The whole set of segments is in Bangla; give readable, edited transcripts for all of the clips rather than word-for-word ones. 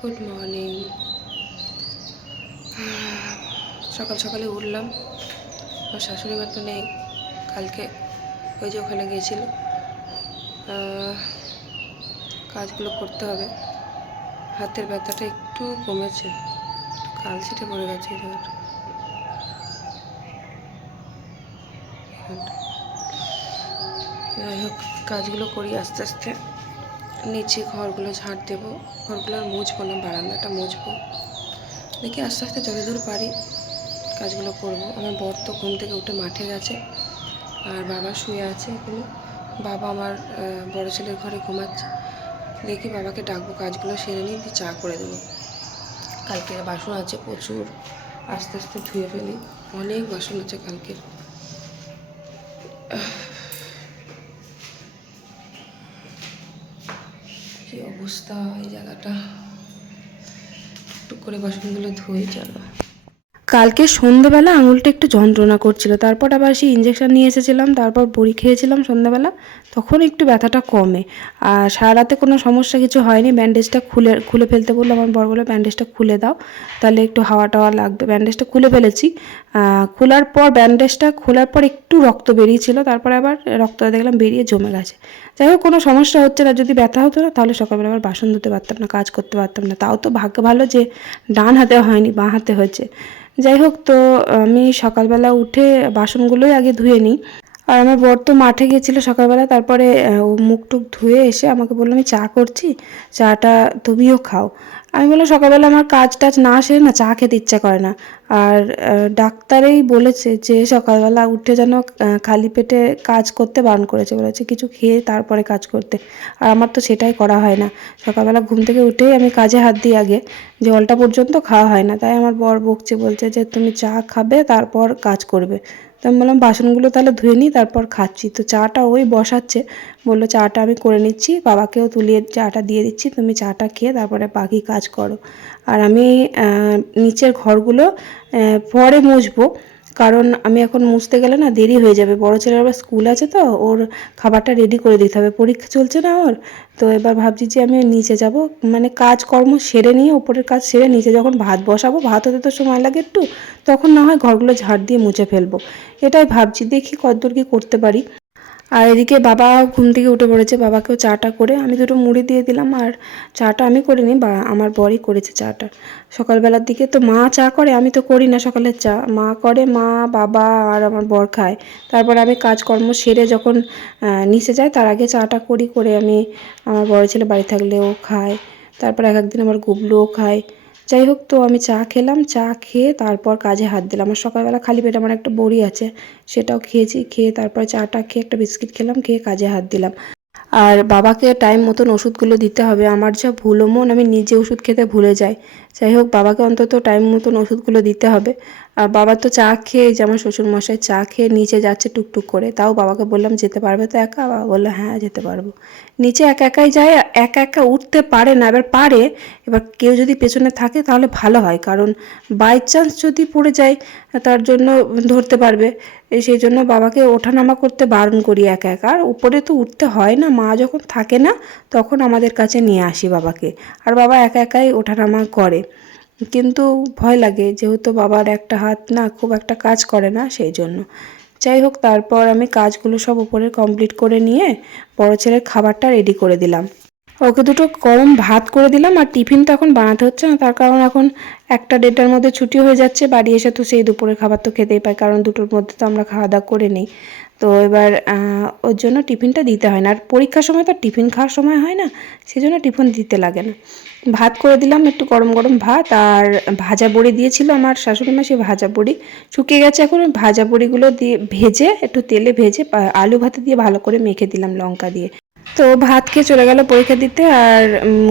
Good morning. সকাল সকালে উঠলাম, আমার শাশুড়ি মা তো নেই, কালকে ওই যে ওখানে গিয়েছিল। কাজগুলো করতে হবে। হাতের ব্যথাটা একটু কমেছে, কালচিটে পড়ে গেছে এই জায়গাটা। যাই হোক, কাজগুলো করি আস্তে আস্তে। নিচে ঘরগুলো ঝাড় দেবো, ঘরগুলো আর মুছবো না, বারান্দাটা মুছবো। দেখি আস্তে আস্তে যতদূর পারি কাজগুলো করব। আমার বর তো ঘুম থেকে উঠে মাঠে গেছে, আর বাবা শুয়ে আছে এখানে। বাবা আমার বড় ছেলের ঘরে ঘুমাচ্ছে। দেখি বাবাকে ডাকবো, কাজগুলো সেরে নিই, দিয়ে চা করে দেবো। কালকের বাসন আছে প্রচুর, আস্তে আস্তে ধুয়ে ফেলি, অনেক বাসন আছে কালকের। কি অবস্থা এই জায়গাটা, টুক করে বাসনগুলো ধুয়ে চলো। কালকে সন্ধ্যেবেলা আঙুলটা একটু যন্ত্রণা করছিল, তারপর আবার সেই ইঞ্জেকশন নিয়ে এসেছিলাম, তারপর বড়ি খেয়েছিলাম সন্ধ্যেবেলা, তখন একটু ব্যথাটা কমে। আর সারা রাতে কোনো সমস্যা কিছু হয়নি। ব্যান্ডেজটা খুলে ফেলতে বললো আমার বর, বলে ব্যান্ডেজটা খুলে দাও, তাহলে একটু হাওয়া টাওয়া লাগবে। ব্যান্ডেজটা খুলে ফেলেছি। ব্যান্ডেজটা খোলার পর একটু রক্ত বেরিয়েছিল, তারপরে আবার রক্ত দেখলাম বেরিয়ে জমে গেছে। যাই হোক, কোনো সমস্যা হচ্ছে না। যদি ব্যথা হতো না তাহলে সকালবেলা আবার বাসন ধুতে পারতাম না, কাজ করতে পারতাম না। তাও তো ভাগ্য ভালো যে ডান হাতে হয়নি, বাঁ হাতে হয়েছে। যাই হোক, তো আমি সকালবেলা উঠে বাসনগুলোই আগে ধুয়ে নিই। আর আমার বর তো মাঠে গিয়েছিলো সকালবেলা, তারপরে ও মুখ টুক ধুয়ে এসে আমাকে বললো আমি চা করছি, চাটা তুমিও খাও। আমি বললাম সকালবেলা আমার কাজ টাজ না সেরে না চা খেতে ইচ্ছা করে না। আর ডাক্তারেই বলেছে যে সকালবেলা উঠে যেন খালি পেটে কাজ করতে বারণ করেছে, বলেছে কিছু খেয়ে তারপরে কাজ করতে। আর আমার তো সেটাই করা হয় না। সকালবেলা ঘুম থেকে উঠেই আমি কাজে হাত দিই আগে, জলটা পর্যন্ত খাওয়া হয় না। তাই আমার বর বকছে, বলছে যে তুমি চা খাবে তারপর কাজ করবে। তো আমি বললাম বাসনগুলো তাহলে ধুয়ে নিই, তারপর খাচ্ছি। তো চাটা ওই বসাচ্ছে, বললো চাটা আমি করে নিচ্ছি, বাবাকেও তুলিয়ে চাটা দিয়ে দিচ্ছি, তুমি চাটা খেয়ে তারপরে বাকি কাজ করো। আর আমি নিচের ঘরগুলো পরে মুছবো, কারণ আমি এখন মুছতে গেলে না দেরি হয়ে যাবে। বড় ছেলের আবার স্কুল আছে, তো ওর খাবারটা রেডি করে দিতে হবে, পরীক্ষা চলছে না ওর। তো এবার ভাবছি যে আমি নিচে যাব, মানে কাজকর্ম সেরে নিয়ে, ওপরের কাজ সেরে নিচে যখন ভাত বসাবো, ভাত হতে তো সময় লাগে একটু, তখন না হয় ঘরগুলো ঝাড় দিয়ে মুছে ফেলবো। এটাই ভাবছি, দেখি কতদূর কি করতে পারি। আর এদিকে বাবা ঘুম থেকে উঠে পড়েছে, বাবাকেও চাটা করে আমি দুটো মুড়ি দিয়ে দিলাম। আর চাটা আমি করিনি, বা আমার বরই করেছে চাটা। সকালবেলার দিকে তো মা চা করে, আমি তো করি না সকালের চা, মা করে, মা বাবা আর আমার বর খায়। তারপর আমি কাজকর্ম সেরে যখন নিচে যাই তার আগে চাটা করি, করে আমি আমার বড় ছেলে বাড়ি থাকলেও খায়, তারপর এক একদিন আমার গুবলুও খায়। যাই হোক, তো আমি চা খেলাম, চা খেয়ে তারপর কাজে হাত দিলাম। আমার সকালবেলা খালি পেটে আমার একটা বড়ি আছে, সেটাও খেয়েছি, খেয়ে তারপর চাটা খেয়ে একটা বিস্কিট খেলাম, খেয়ে কাজে হাত দিলাম। আর বাবাকে টাইম মতন ওষুধগুলো দিতে হবে। আমার যা ভুলো মন, আমি নিজে ওষুধ খেতে ভুলে যাই। যাই হোক, বাবাকে অন্তত টাইম মতন ওষুধগুলো দিতে হবে। আর বাবা তো চা খেয়ে, যে আমার শ্বশুরমশাই চা খেয়ে নিচে যাচ্ছে টুকটুক করে, তাও বাবাকে বললাম যেতে পারবে তো একা? বাবা বললো হ্যাঁ যেতে পারবো। নিচে একা একাই যায়, একা একা উঠতে পারে না। এবার পারে, এবার কেউ যদি পেছনে থাকে তাহলে ভালো হয়, কারণ বাই চান্স যদি পড়ে যায় তার জন্য ধরতে পারবে। সেই জন্য বাবাকে ওঠানামা করতে বারণ করি একা একা। আর উপরে তো উঠতে হয় না, মা যখন থাকে না তখন আমাদের কাছে নিয়ে আসি বাবাকে, আর বাবা একা একাই ওঠানামা করে। কিন্তু ভয় লাগে, যেহেতু বাবার একটা হাত না খুব একটা কাজ করে না, সেই জন্য। যাই হোক, তারপর আমি কাজগুলো সব উপরে কমপ্লিট করে নিয়ে বড় ছেলের খাবারটা রেডি করে দিলাম। ওকে দুটো গরম ভাত করে দিলাম। আর টিফিন তো এখন বানাতে হচ্ছে না, তার কারণ এখন 1টা 1:30টার মধ্যে ছুটি হয়ে যাচ্ছে, বাড়ি এসে তো সেই দুপুরের খাবার তো খেতেই পাই, কারণ 2টোর মধ্যে তো আমরা খাওয়া দাওয়া করে নিই। তো এবার ওর জন্য টিফিনটা দিতে হয় না। আর পরীক্ষার সময় তো টিফিন খাওয়ার সময় হয় না, সেই জন্য টিফিন দিতে লাগে না। ভাত করে দিলাম, একটু গরম গরম ভাত। আর ভাজা বড়ি দিয়েছিল আমার শাশুড়ি মা, সেই ভাজা বড়ি শুকিয়ে গেছে এখন। ভাজা বড়িগুলো দিয়ে ভেজে, একটু তেলে ভেজে আলু ভাতে দিয়ে ভালো করে মেখে দিলাম লঙ্কা দিয়ে। তো ভাত খেয়ে চলে গেল পরীক্ষা দিতে। আর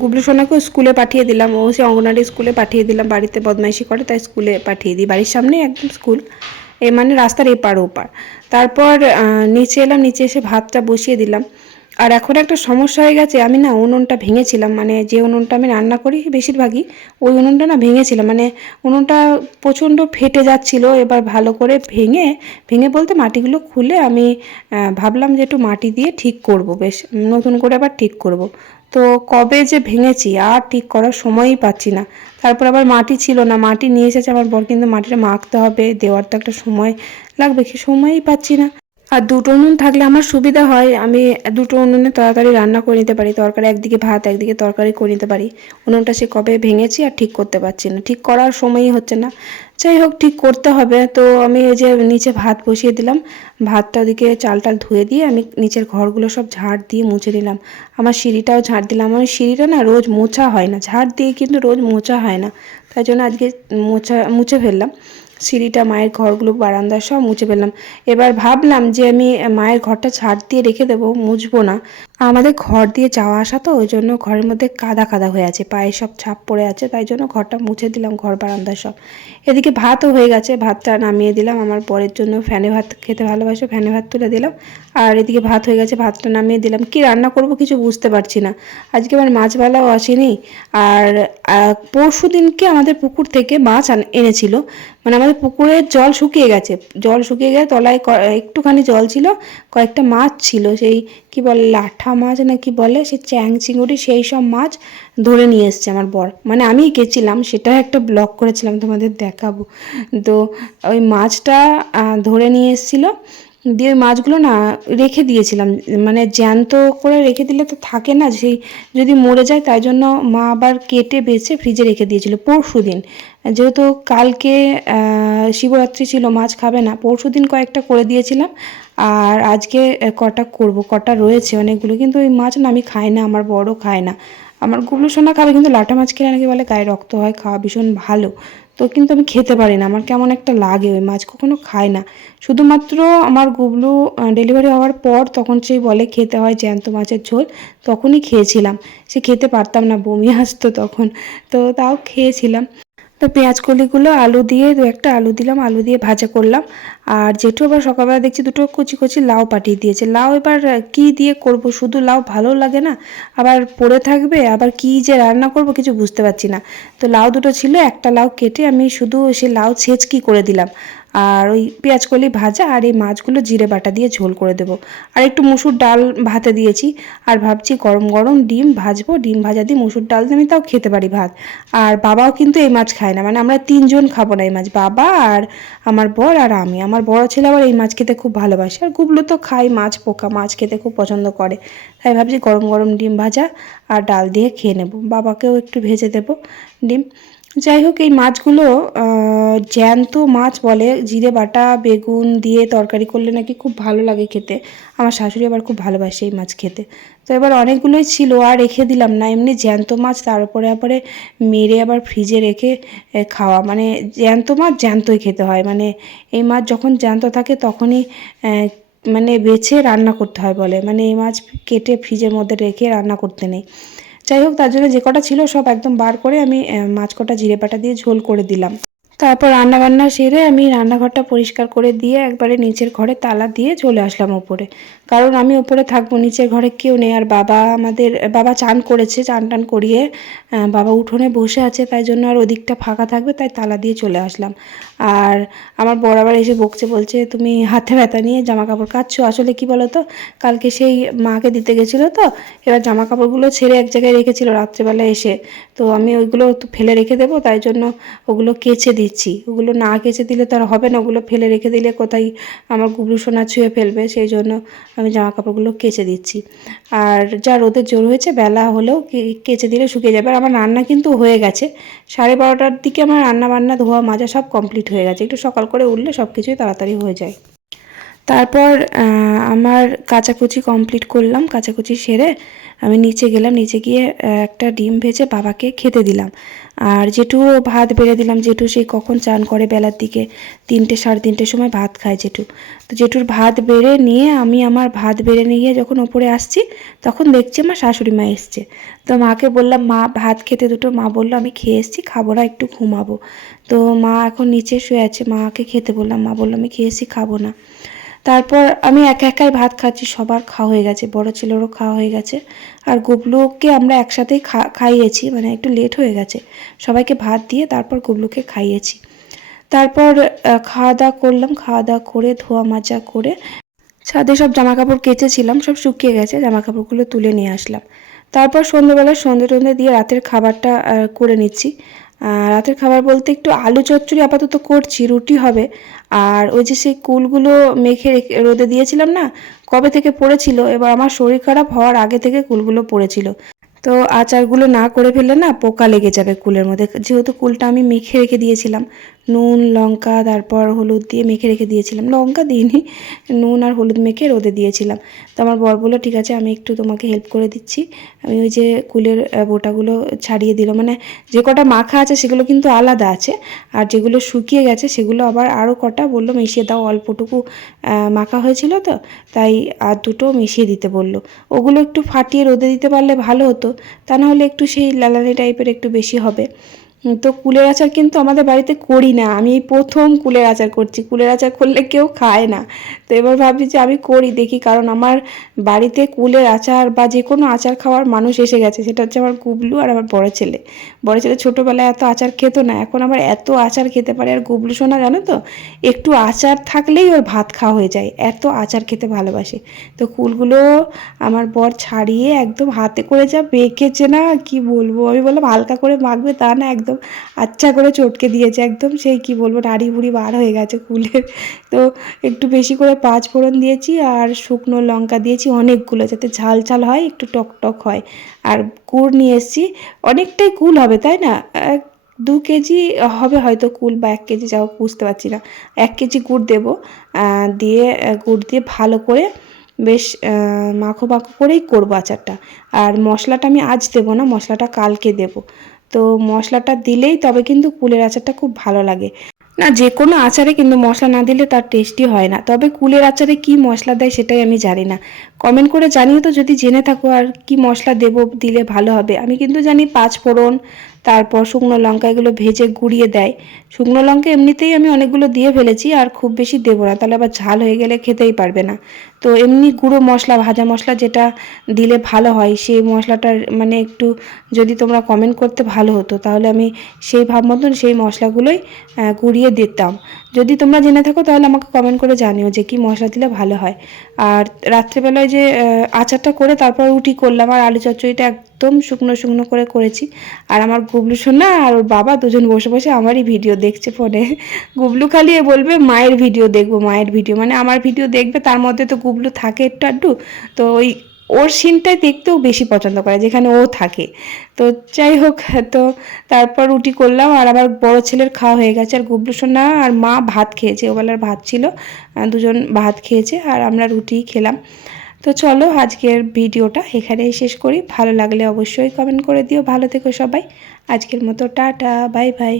গুবলু সোনাকেও স্কুলে পাঠিয়ে দিলাম, ও সে অঙ্গনারী স্কুলে পাঠিয়ে দিলাম, বাড়িতে বদমাইশি করে তাই স্কুলে পাঠিয়ে দিই। বাড়ির সামনেই একদম স্কুল, মানে রাস্তার এপার ওপার। তারপর নিচে এলাম, নিচে এসে ভাতটা বসিয়ে দিলাম। আর এখন একটা সমস্যা হয়ে গেছে, আমি না উনুনটা ভেঙেছিলাম, মানে যে উনুনটা আমি রান্না করি বেশিরভাগই, ওই উনুনটা না ভেঙেছিলাম, মানে উনুনটা প্রচণ্ড ফেটে যাচ্ছিল। এবার ভালো করে ভেঙে ভেঙে বলতে মাটিগুলো খুলে আমি ভাবলাম যে একটু মাটি দিয়ে ঠিক করব, বেশ নতুন করে আবার ঠিক করব। তো কবে যে ভেঙেছি আর ঠিক করার সময়ই পাচ্ছি না। তারপর আবার মাটি ছিল না, মাটি নিয়ে এসেছে আমার বর, কিন্তু মাটিটা মাখতে হবে, দেওয়ার তো একটা সময় লাগবে, কি সময়ই পাচ্ছি না। আর দুটো উনুন থাকলে আমার সুবিধা হয়, আমি দুটো উনুনে তাড়াতাড়ি রান্না করে নিতে পারি, তরকারি একদিকে ভাত একদিকে তরকারি করে নিতে পারি। উনুনটা সে কবে ভেঙেছি আর ঠিক করতে পারছি না, ঠিক করার সময়ই হচ্ছে না। যাই হোক, ঠিক করতে হবে। তো আমি ওই যে নিচে ভাত বসিয়ে দিলাম, ভাতটা ওদিকে চাল টাল ধুয়ে দিয়ে আমি নিচের ঘরগুলো সব ঝাড় দিয়ে মুছে দিলাম, আমার সিঁড়িটাও ঝাড় দিলাম। আমার সিঁড়িটা না রোজ মোছা হয় না, ঝাড় দিয়ে কিন্তু রোজ মোছা হয় না, তাই জন্য আজকে মুছে ফেললাম সিঁড়িটা, মায়ের ঘরগুলো বারান্দা সব মুছে ফেললাম। এবার ভাবলাম যে আমি মায়ের ঘরটা ছাড় দিয়ে রেখে দেবো, মুছবো না। আমাদের ঘর দিয়ে যাওয়া আসা তো, ওই জন্য ঘরের মধ্যে কাদা কাদা হয়ে আছে, পায়ে সব ছাপ পড়ে আছে, তাই জন্য ঘরটা মুছে দিলাম, ঘর বারান্দা সব। এদিকে ভাতও হয়ে গেছে, ভাতটা নামিয়ে দিলাম, আমার বরের জন্য ফ্যানে ভাত খেতে ভালোবাসে, ফ্যানে ভাত তুলে দিলাম। আর এদিকে ভাত হয়ে গেছে, ভাতটা নামিয়ে দিলাম। কি রান্না করব কিছু বুঝতে পারছি না, আজকে আমার মাছবেলাও আসেনি। আর পরশু দিনকে আমাদের পুকুর থেকে মাছ এনেছিল, মানে আমাদের পুকুরের জল শুকিয়ে গেছে, জল শুকিয়ে গেছে, তলায় একটুখানি জল ছিল, কয়েকটা মাছ ছিল, সেই কি বলে লাঠা মাছ না কি বলে, সেই চ্যাং চিংড়ি, সেই সব মাছ ধরে নিয়ে এসছে আমার বর। মানে আমি গেছিলাম, সেটা একটা ব্লগ করেছিলাম, তোমাদের দেখাবো। তো ওই মাছটা ধরে নিয়ে এসেছিলো, দিয়ে ওই মাছগুলো না রেখে দিয়েছিলাম, মানে জ্যান্ত করে রেখে দিলে তো থাকে না, সেই যদি মরে যায়, তাই জন্য মা আবার কেটে বেছে ফ্রিজে রেখে দিয়েছিল পরশু দিন। যেহেতু কালকে শিবরাত্রি ছিল, মাছ খাবে না, পরশু দিন কয়েকটা করে দিয়েছিলাম, আর আজকে কটা করব, কটা রয়েছে অনেকগুলো। কিন্তু ওই মাছ না আমি খাই না, আমার বড় খায় না, আমার গুবলু সোনা খাবে, কিন্তু লাটা মাছ খেলে নাকি বলে গায়ে রক্ত হয়, খাওয়া ভীষণ ভালো। তো কিন্তু আমি খেতে পারি না, আমার কেমন একটা লাগে, ওই মাছ কখনো খায় না। শুধুমাত্র আমার গুবলু ডেলিভারি হওয়ার পর তখন সেই বলে খেতে হয় জ্যান্ত মাছের ঝোল, তখনই খেয়েছিলাম। সে খেতে পারতাম না, বমি আসতো তখন, তো তাও খেয়েছিলাম। তো পেঁয়াজ কলিগুলো আলু দিয়ে, দু একটা আলু দিলাম, আলু দিয়ে ভাজা করলাম। আর জেঠু আবার সকালবেলা দেখছি দুটো কুচি কুচি লাউ পাঠিয়ে দিয়েছে। লাউ এবার কি দিয়ে করব, শুধু লাউ ভালো লাগে না, আবার পড়ে থাকবে, আবার কি যে রান্না করব কিছু বুঝতে পারছি না। তো লাউ দুটো ছিল, একটা লাউ কেটে আমি শুধু সে লাউ ছেঁচকি করে দিলাম, আর ওই পেঁয়াজ কলি ভাজা, আর এই মাছগুলো জিরে বাটা দিয়ে ঝোল করে দেবো। আর একটু মুসুর ডাল ভাতে দিয়েছি, আর ভাবছি গরম গরম ডিম ভাজবো, ডিম ভাজা দিয়ে মুসুর ডাল দিয়ে আমি তাও খেতে পারি ভাত। আর বাবাও কিন্তু এই মাছ খায় না, মানে আমরা তিনজন খাবো না এই মাছ, বাবা আর আমার বর আর আমি। আমার বড় ছেলে আবার এই মাছ খেতে খুব ভালোবাসে, আর গুবলু তো খায় মাছ, পোকা মাছ খেতে খুব পছন্দ করে। তাই ভাবছি গরম গরম ডিম ভাজা আর ডাল দিয়ে খেয়ে নেব, বাবাকেও একটু ভেজে দেবো ডিম। যাই হোক, এই মাছগুলো জ্যান্ত মাছ বলে, জিরে বাটা বেগুন দিয়ে তরকারি করলে নাকি খুব ভালো লাগে খেতে, আমার শাশুড়ি আবার খুব ভালোবাসে এই মাছ খেতে। তো এবার অনেকগুলোই ছিল, আর রেখে দিলাম না, এমনি জ্যান্ত মাছ তার উপরে আবার মেরে আবার ফ্রিজে রেখে খাওয়া, মানে জ্যান্ত মাছ জ্যান্তই খেতে হয়, মানে এই মাছ যখন জ্যান্ত থাকে তখনই মানে বেছে রান্না করতে হয় বলে, মানে এই মাছ কেটে ফ্রিজের মধ্যে রেখে রান্না করতে নেই। যাই হোক, তার জন্য যে কটা ছিল সব একদম বার করে আমি মাছ কটা জিরে পাটা দিয়ে ঝোল করে দিলাম। তারপর রান্নাবান্না সেরে আমি রান্নাঘরটা পরিষ্কার করে দিয়ে একবারে নিচের ঘরে তালা দিয়ে চলে আসলাম ওপরে, কারণ আমি ওপরে থাকবো, নিচের ঘরে কেউ নেই। আর বাবা চান করেছে, চান টান করিয়ে বাবা উঠোনে বসে আছে, তাই জন্য আর ওদিকটা ফাঁকা থাকবে, তাই তালা দিয়ে চলে আসলাম। আর আমার বর আবার এসে বকছে, বলছে তুমি হাতে ব্যথা নিয়ে জামা কাপড় কাচ্ছো। আসলে কি বলো তো, কালকে সেই মাকে দিতে গেছিলো তো, এবার জামা কাপড়গুলো ছেড়ে এক জায়গায় রেখেছিল রাত্রেবেলা এসে, তো আমি ওইগুলো তো ফেলে রেখে দেবো, তাই জন্য ওগুলো কেচে দিচ্ছি। ওগুলো না কেচে দিলে তো আর হবে না, ওগুলো ফেলে রেখে দিলে কোথায় আমার গুবলু সোনা ছুঁয়ে ফেলবে, সেই জন্য আমি জামা কাপড়গুলো কেচে দিচ্ছি। আর যা রোদের জোর হয়েছে, বেলা হলেও কেচে দিলে শুকিয়ে যাবে। আর আমার রান্না কিন্তু হয়ে গেছে, 12:30টার দিকে আমার রান্না বান্না ধোয়া মাজা সব কমপ্লিট হয়ে গেছে, একটু সকাল করে উঠলে সব কিছুই তাড়াতাড়ি হয়ে যায়। তারপর আমার কাচাকুচি কমপ্লিট করলাম, কাচাকুচি সেরে আমি নিচে গেলাম, নিচে গিয়ে একটা ডিম ভেজে বাবাকে খেতে দিলাম। আর জেঠুও ভাত বেড়ে দিলাম, জেঠু সেই কখন চান করে বেলার দিকে, 3টে 3:30 সময় ভাত খায় জেঠু। তো জেঠুর ভাত বেড়ে নিয়ে আমি আমার ভাত বেড়ে নিয়ে যখন ওপরে আসছি, তখন দেখছি আমার শাশুড়ি মা এসছে। তো মাকে বললাম মা ভাত খেতে দুটো, মা বললো আমি খেয়ে এসেছি, খাবো না, একটু ঘুমাবো। তো মা এখন নিচে শুয়ে আছে, মাকে খেতে বললাম, মা বললো আমি খেয়ে এসেছি, খাবো না। তারপর আমি একা একাই ভাত খাচ্ছি, সবার খাওয়া হয়ে গেছে, বড় ছেলেরও খাওয়া হয়ে গেছে। আর গুবলুকে আমরা একসাথেই খাইয়েছি, মানে একটু লেট হয়ে গেছে, সবাইকে ভাত দিয়ে তারপর গুবলুকে খাইয়েছি। তারপর খাওয়া দাওয়া করলাম, খাওয়া দাওয়া করে ধোয়া মাজা করে ছাদে সব জামা কাপড় কেচেছিলাম, সব শুকিয়ে গেছে, জামা কাপড়গুলো তুলে নিয়ে আসলাম। তারপর সন্ধ্যেবেলা সন্ধে দিয়ে রাতের খাবারটা করে নিচ্ছি। রাতের খাবার বলতে একটু আলু চচ্চড়ি আপাতত করছি, রুটি হবে। আর ওই যে সেই কুলগুলো মেখে রোদে দিয়েছিলাম না, কবে থেকে পড়েছিল, এবার আমার শরীর খারাপ হওয়ার আগে থেকে কুলগুলো পড়েছিল। তো আচারগুলো না করে ফেললে না পোকা লেগে যাবে কুলের মধ্যে, যেহেতু কুলটা আমি মেখে রেখে দিয়েছিলাম নুন লঙ্কা তারপর হলুদ দিয়ে মেখে রেখে দিয়েছিলাম, লঙ্কা দিইনি, নুন আর হলুদ মেখে রোদে দিয়েছিলাম। তো আমার বর বলল ঠিক আছে আমি একটু তোমাকে হেল্প করে দিচ্ছি। আমি ওই যে কুলের বোটাগুলো ছাড়িয়ে দিল, মানে যে কটা মাখা আছে সেগুলো কিন্তু আলাদা আছে, আর যেগুলো শুকিয়ে গেছে সেগুলো আবার আরও কটা বললো মিশিয়ে দাও, অল্পটুকু মাখা হয়েছিল তো তাই আর দুটো মিশিয়ে দিতে বললো। ওগুলো একটু ফাটিয়ে রোদে দিতে পারলে ভালো হতো, তা না হলে একটু সেই লালানি টাইপের একটু বেশি হবে। তো কুলের আচার কিন্তু আমাদের বাড়িতে করি না, আমি এই প্রথম কুলের আচার করছি, কুলের আচার করলে কেউ খায় না। তো এবার ভাবছি যে আমি করি দেখি, কারণ আমার বাড়িতে কুলের আচার বা যে কোনো আচার খাওয়ার মানুষ এসে গেছে, সেটা হচ্ছে আমার গুবলু আর আমার বড় ছেলে। বড় ছেলে ছোটোবেলায় এত আচার খেত না, এখন আবার এত আচার খেতে পারে। আর গুবলু সোনা জানো তো, একটু আচার থাকলেই ওর ভাত খাওয়া হয়ে যায়, এত আচার খেতে ভালোবাসে। তো কুলগুলো আমার বর ছাড়িয়ে একদম হাতে করে যা মেখেছে না কি বলবো, আমি বললাম হালকা করে মাখবে, তা না একদম আচ্ছা করে চটকে দিয়েছে, একদম সেই কি বলবো নাড়ি ভুড়ি বার হয়ে গেছে কুলের। তো একটু বেশি করে 5 ফোড়ন দিয়েছি আর শুকনো লঙ্কা দিয়েছি অনেকগুলো, যাতে ঝাল ঝাল হয় একটু টক টক হয়। আর গুড় নিয়ে এসেছি, অনেকটাই কুল হবে তাই না, 2 কেজি হবে হয়তো কুল, বা 1 কেজি যাও বুঝতে পারছি না। 1 কেজি গুড় দেবো, দিয়ে গুড় দিয়ে ভালো করে বেশ মাখো মাখো করেই করবো আচারটা। আর মশলাটা আমি আজ দেবো না, মশলাটা কালকে দেবো। তো মশলাটা দিলেই তবে কিন্তু কুলের আচারটা খুব ভালো লাগে। না যে কোনো আচারে কিন্তু মশলা না দিলে তার টেস্টি হয় না, তবে কুলের আচারে কি মশলা দেয় সেটাই আমি জানি না, কমেন্ট করে জানিও তো যদি জেনে থাকো, আর কি মশলা দেবো দিলে ভালো হবে। আমি কিন্তু জানি 5 ফোড়ন তারপর শুকনো লঙ্কা এগুলো ভেজে গুঁড়িয়ে দেয়। শুকনো লঙ্কা এমনিতেই আমি অনেকগুলো দিয়ে ফেলেছি, আর খুব বেশি দেবো না, তাহলে আবার ঝাল হয়ে গেলে খেতেই পারবে না। তো এমনি গুঁড়ো মশলা ভাজা মশলা যেটা দিলে ভালো হয় সেই মশলাটার মানে একটু যদি তোমরা কমেন্ট করতে ভালো হতো, তাহলে আমি সেই ভাব মতন সেই মশলাগুলোই গুঁড়িয়ে দিতাম। যদি তোমরা জেনে থাকো তাহলে আমাকে কমেন্ট করে জানিও যে কি মশলা দিলে ভালো হয়। আর রাত্রেবেলায় যে আচারটা করে তারপর রুটি করলাম, আর আলু চচ্চড়িটা একদম শুকনো শুকনো করে করেছি। আর আমার গুবলু সোনা আর ওর বাবা দুজন বসে বসে আমারই ভিডিও দেখছে ফোনে। গুবলু খালি বলবে মায়ের ভিডিও দেখবো, মায়ের ভিডিও, মানে আমার ভিডিও দেখবে, তার মধ্যে তো গুবলু থাকে একটু আধটু, তো ওই ওর সিনটাই দেখতেও বেশি পছন্দ করে যেখানে ও থাকে। তো যাই হোক, তো তারপর রুটি করলাম, আর আমার বড় ছেলের খাওয়া হয়ে গেছে, আর গুবলু সোনা আর মা ভাত খেয়েছে, ওবেলার ভাত ছিল, দুজন ভাত খেয়েছে আর আমরা রুটি খেলাম। তো চলো আজকের ভিডিওটা এখানেই শেষ করি, ভালো লাগলে অবশ্যই কমেন্ট করে দিও। ভালো থেকো সবাই, আজকের মতো টাটা বাই বাই।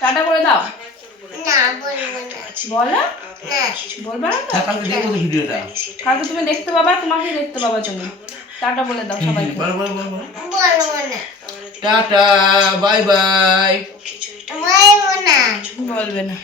টাটা করে দাও। না বলবো না, বলো বলবা না তো, কালকে দেখবো তো ভিডিওটা, কালকে তুমি দেখতে পাবা, তোমাকে দেখতে পাবা তুমি। টাটা বলে দাও সবাইকে। বলবো না, টাটা বাই বাই, বলবো না, বলবে না।